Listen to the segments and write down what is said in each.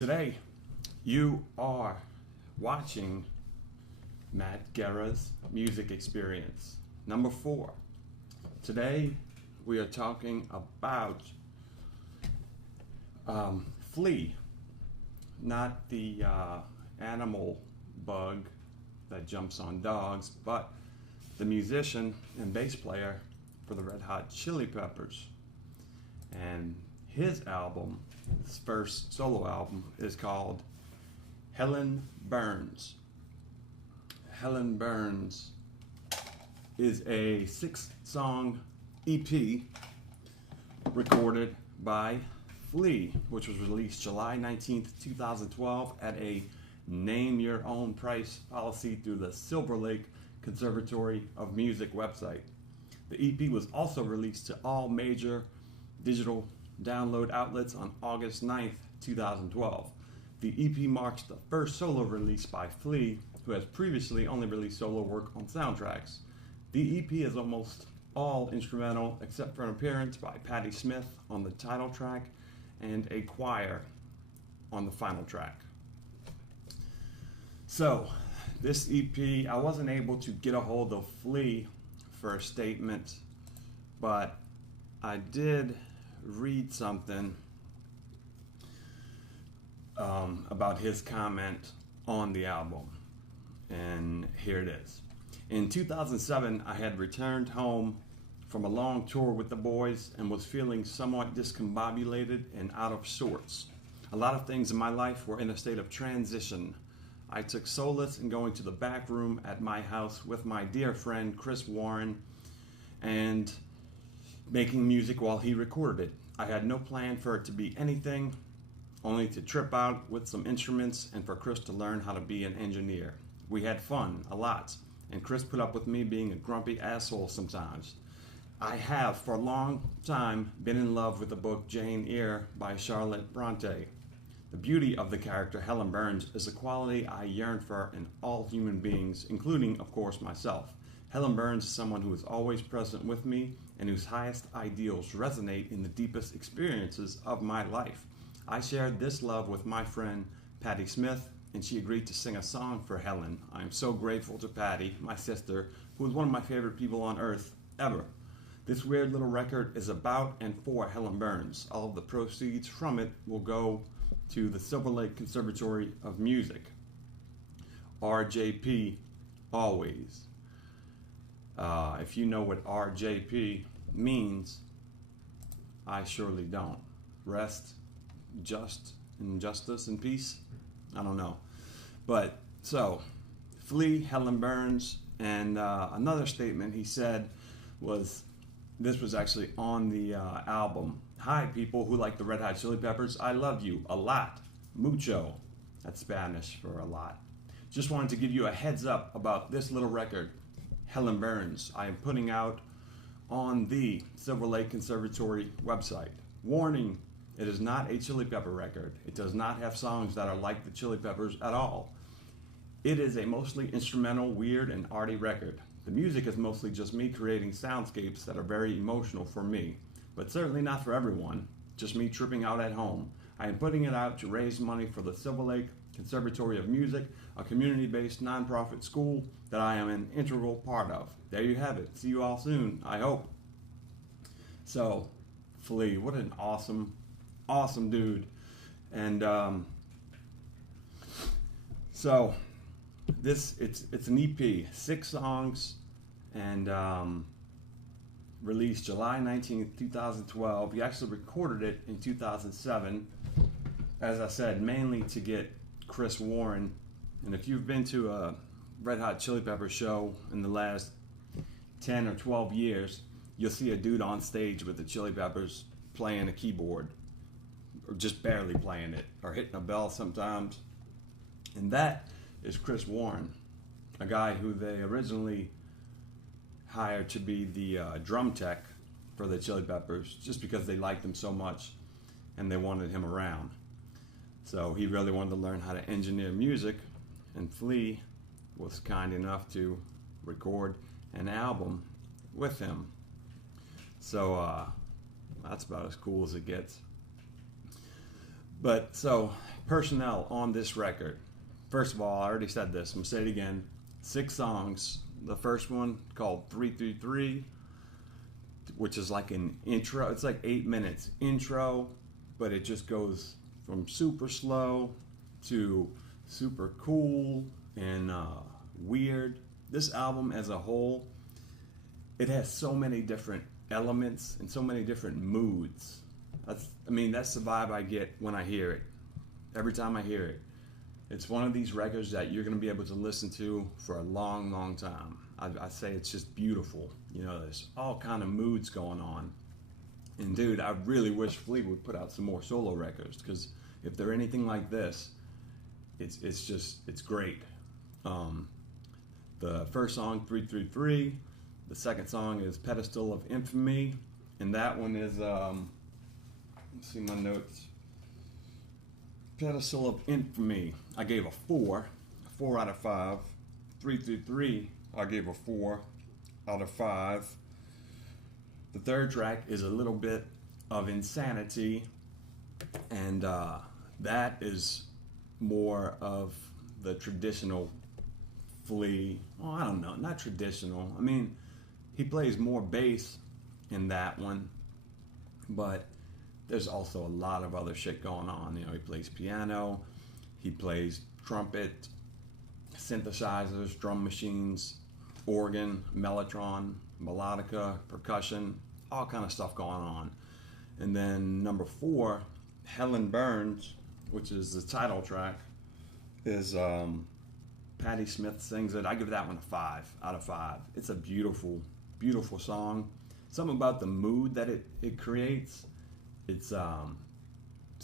Today, you are watching Matt Guerra's music experience. Number 4. Today, we are talking about Flea, not the animal bug that jumps on dogs, but the musician and bass player for the Red Hot Chili Peppers. And his album, his first solo album, is called Helen Burns. Helen Burns is a 6-song EP recorded by Flea, which was released July 19th, 2012 at a name your own price policy through the Silver Lake Conservatory of Music website. The EP was also released to all major digital download outlets on August 9th, 2012. The EP marks the first solo release by Flea, who has previously only released solo work on soundtracks. The EP is almost all instrumental except for an appearance by Patti Smith on the title track and a choir on the final track. So, this EP, I wasn't able to get a hold of Flea for a statement, but I did read something about his comment on the album, and here it is. In 2007, I had returned home from a long tour with the boys and was feeling somewhat discombobulated and out of sorts. A lot of things in my life were in a state of transition. I took solace in going to the back room at my house with my dear friend Chris Warren and making music while he recorded it. I had no plan for it to be anything, only to trip out with some instruments and for Chris to learn how to be an engineer. We had fun, a lot, and Chris put up with me being a grumpy asshole sometimes. I have, for a long time, been in love with the book Jane Eyre by Charlotte Bronte. The beauty of the character Helen Burns is a quality I yearn for in all human beings, including, of course, myself. Helen Burns is someone who is always present with me and whose highest ideals resonate in the deepest experiences of my life. I shared this love with my friend Patti Smith, and she agreed to sing a song for Helen. I am so grateful to Patti, my sister, who is one of my favorite people on earth ever. This weird little record is about and for Helen Burns. All of the proceeds from it will go to the Silver Lake Conservatory of Music. RJP always. If you know what RJP means, I surely don't. Rest, just, in justice and peace? I don't know. But, so, Flea, Helen Burns, and another statement he said was, this was actually on the album. Hi, people who like the Red Hot Chili Peppers. I love you a lot. Mucho. That's Spanish for a lot. Just wanted to give you a heads up about this little record, Helen Burns, I am putting out on the Silver Lake Conservatory website. Warning, it is not a Chili Pepper record. It does not have songs that are like the Chili Peppers at all. It is a mostly instrumental, weird, and arty record. The music is mostly just me creating soundscapes that are very emotional for me, but certainly not for everyone, just me tripping out at home. I am putting it out to raise money for the Silver Lake Conservatory of Music, a community-based nonprofit school that I am an integral part of. There you have it. See you all soon, I hope. So, Flea, what an awesome dude. And so it's an EP, 6 songs, and released July 19th, 2012. He actually recorded it in 2007, as I said, mainly to get Chris Warren. And if you've been to a Red Hot Chili Pepper show in the last 10 or 12 years, you'll see a dude on stage with the Chili Peppers playing a keyboard, or just barely playing it, or hitting a bell sometimes. And that is Chris Warren, a guy who they originally hired to be the drum tech for the Chili Peppers, just because they liked him so much and they wanted him around. So he really wanted to learn how to engineer music, and Flea was kind enough to record an album with him. So that's about as cool as it gets. But so personnel on this record. First of all, I already said this. I'm going to say it again. 6 songs. The first one called 333, which is like an intro. It's like 8 minutes intro, but it just goes from super slow to super cool and weird. This album as a whole, it has so many different elements and so many different moods. That's the vibe I get when I hear it. Every time I hear it. It's one of these records that you're going to be able to listen to for a long, long time. I say it's just beautiful. You know, there's all kind of moods going on. And dude, I really wish Flea would put out some more solo records, because if they're anything like this, it's great. The first song, 333. The second song is Pedestal of Infamy. And that one is, let's see my notes. Pedestal of Infamy, I gave a 4 out of 5. 333, I gave a 4 out of 5. The third track is a little bit of Insanity, and that is more of the traditional Flea. Oh, I don't know, not traditional. I mean, he plays more bass in that one, but there's also a lot of other shit going on. You know, he plays piano, he plays trumpet, synthesizers, drum machines, organ, mellotron, melodica, percussion, all kind of stuff going on. And then number 4, Helen Burns, which is the title track, is Patti Smith sings it. I give that one a 5 out of 5. It's a beautiful, beautiful song. Something about the mood that it creates. It's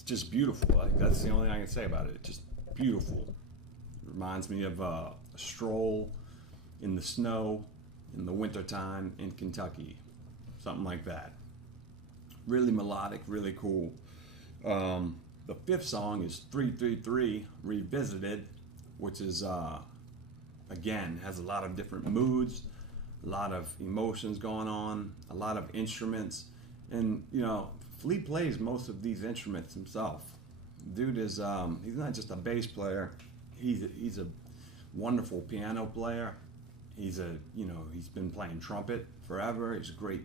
just beautiful. Like, that's the only thing I can say about it. It's just beautiful. It reminds me of a stroll in the snow in the wintertime in Kentucky. Something like that. Really melodic, really cool. The 5th song is 333 Revisited, which is, again, has a lot of different moods, a lot of emotions going on, a lot of instruments. And, you know, Flea plays most of these instruments himself. Dude is, he's not just a bass player, he's a wonderful piano player. He's been playing trumpet forever. He's a great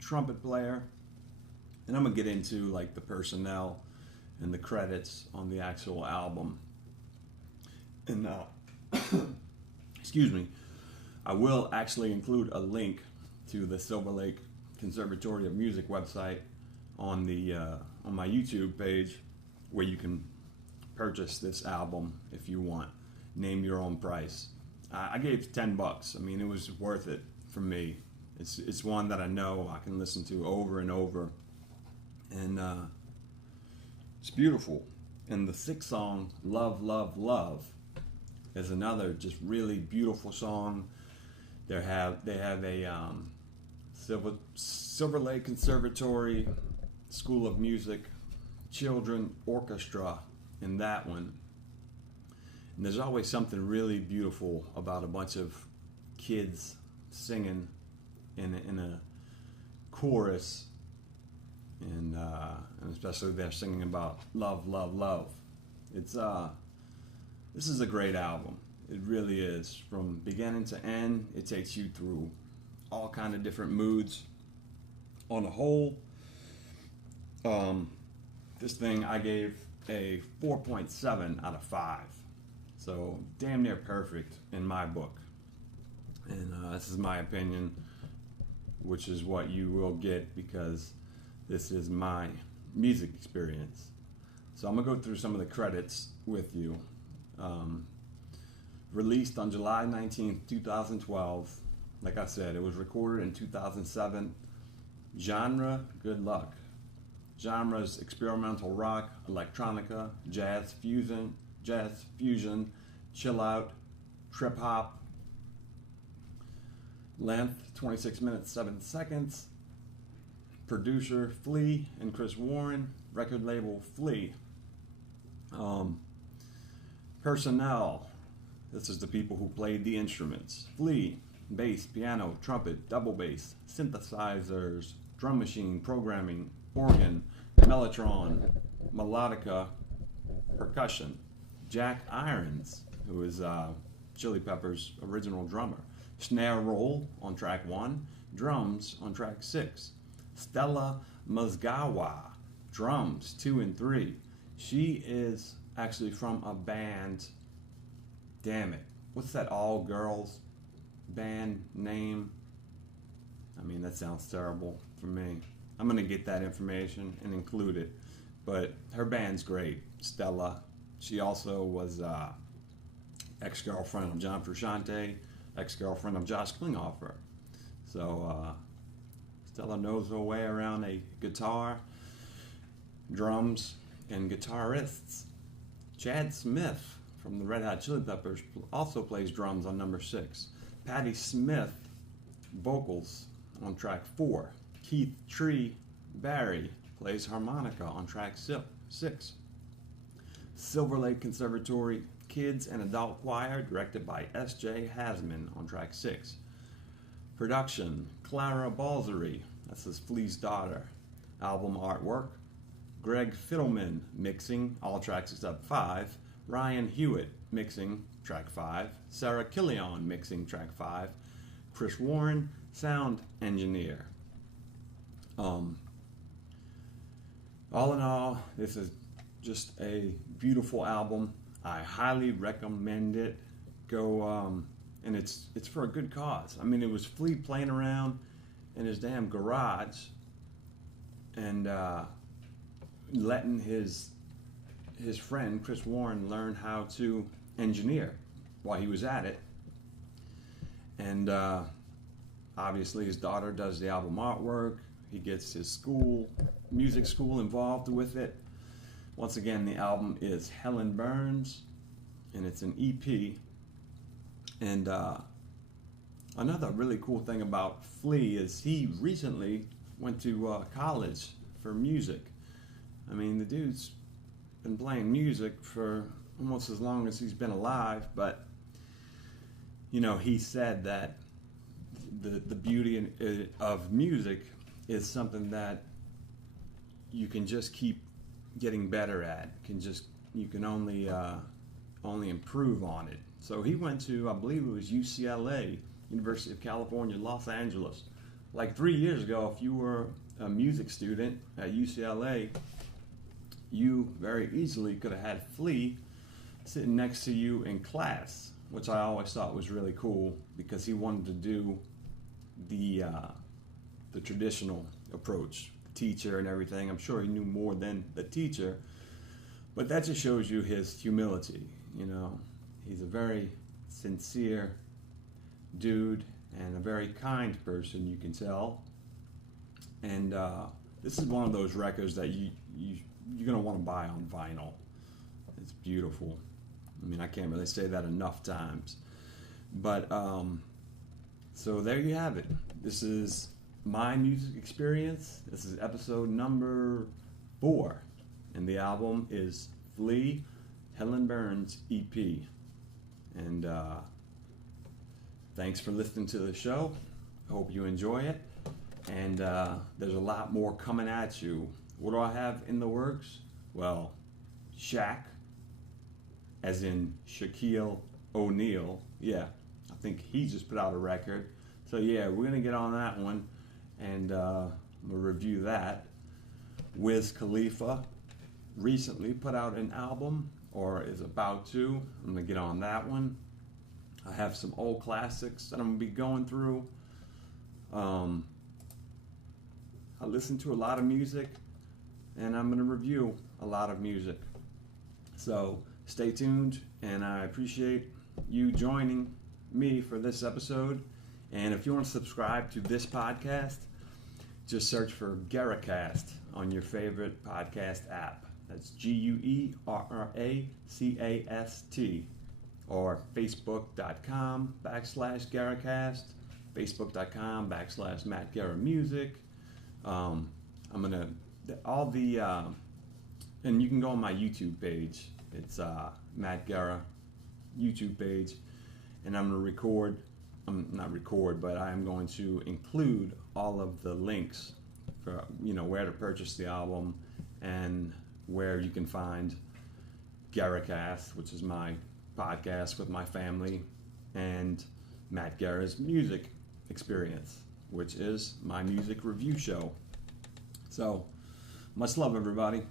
trumpet player. And I'm gonna get into like the personnel and the credits on the actual album. And excuse me, I will actually include a link to the Silver Lake Conservatory of Music website on my YouTube page, where you can purchase this album if you want. Name your own price. I gave $10. I mean, it was worth it for me. It's one that I know I can listen to over and over, and it's beautiful. And the 6th song, Love, Love, Love, is another just really beautiful song. They have a Silver Lake Conservatory School of Music children orchestra in that one. And there's always something really beautiful about a bunch of kids singing in a chorus, and especially they're singing about love, love, love. This is a great album. It really is. From beginning to end, it takes you through all kind of different moods. On the whole, this thing I gave a 4.7 out of 5. So damn near perfect in my book. And this is my opinion, which is what you will get because this is my music experience. So I'm going to go through some of the credits with you. Released on July 19th, 2012. Like I said, it was recorded in 2007. Genre, good luck. Genres, experimental rock, electronica, jazz fusion, chill out, trip hop. Length, 26 minutes, 7 seconds. Producer, Flea and Chris Warren. Record label, Flea. Personnel. This is the people who played the instruments. Flea, bass, piano, trumpet, double bass, synthesizers, drum machine, programming, organ, mellotron, melodica, Percussion, Jack Irons, who is Chili Peppers' original drummer. Snare roll on track 1, drums on track 6. Stella Mazgawa, drums 2 and 3. She is actually from a band, damn it, what's that all girls band name? I mean, that sounds terrible for me. I'm going to get that information and include it. But her band's great, Stella. She also was ex-girlfriend of John Frusciante, ex-girlfriend of Josh Klinghoffer. So Stella knows her way around a guitar, drums, and guitarists. Chad Smith from the Red Hot Chili Peppers also plays drums on number 6. Patti Smith, vocals on track 4. Keith Tree Barry plays harmonica on track 6. Silver Lake Conservatory Kids and Adult Choir, directed by S.J. Hasman, on track 6. Production, Clara Balzery, that's his Flea's daughter. Album artwork, Greg Fiddleman, mixing, all tracks except 5. Ryan Hewitt, mixing, track 5. Sarah Killion, mixing, track 5. Chris Warren, sound engineer. All in all, this is just a beautiful album. I highly recommend it. Go, and it's for a good cause. I mean, it was Flea playing around in his damn garage and letting his friend Chris Warren learn how to engineer while he was at it. And obviously his daughter does the album artwork. He gets his music school involved with it. Once again, the album is Helen Burns, and it's an EP. And another really cool thing about Flea is he recently went to college for music. I mean, the dude's been playing music for almost as long as he's been alive, but you know, he said that the beauty of music is something that you can just keep getting better at. You can only improve on it. So he went to, I believe it was UCLA, University of California, Los Angeles. Like 3 years ago, if you were a music student at UCLA, you very easily could have had Flea sitting next to you in class, which I always thought was really cool because he wanted to do the traditional approach, teacher and everything. I'm sure he knew more than the teacher, but that just shows you his humility. You know, he's a very sincere dude and a very kind person, you can tell. And this is one of those records that you're gonna want to buy on vinyl. It's beautiful. I mean, I can't really say that enough times. But so there you have it. This is my music experience. This is episode number 4, and the album is Flea, Helen Burns EP. And thanks for listening to the show. I hope you enjoy it. And there's a lot more coming at you. What do I have in the works? Well, Shaq, as in Shaquille O'Neal. Yeah, I think he just put out a record. So yeah, we're going to get on that one, and we'll review that. Wiz Khalifa recently put out an album, or is about to. I'm going to get on that one. I have some old classics that I'm going to be going through. I listen to a lot of music, and I'm going to review a lot of music. So stay tuned, and I appreciate you joining me for this episode. And if you want to subscribe to this podcast, just search for Guerracast on your favorite podcast app. That's Guerracast, or facebook.com/Guerracast, facebook.com/Matt Guerra Music. I'm gonna and you can go on my YouTube page. It's Matt Guerra YouTube page, and I'm gonna but I am going to include all of the links for where to purchase the album and where you can find Guerracast, which is my podcast with my family, and Matt Guerra's Music Experience, which is my music review show. So, much love, everybody.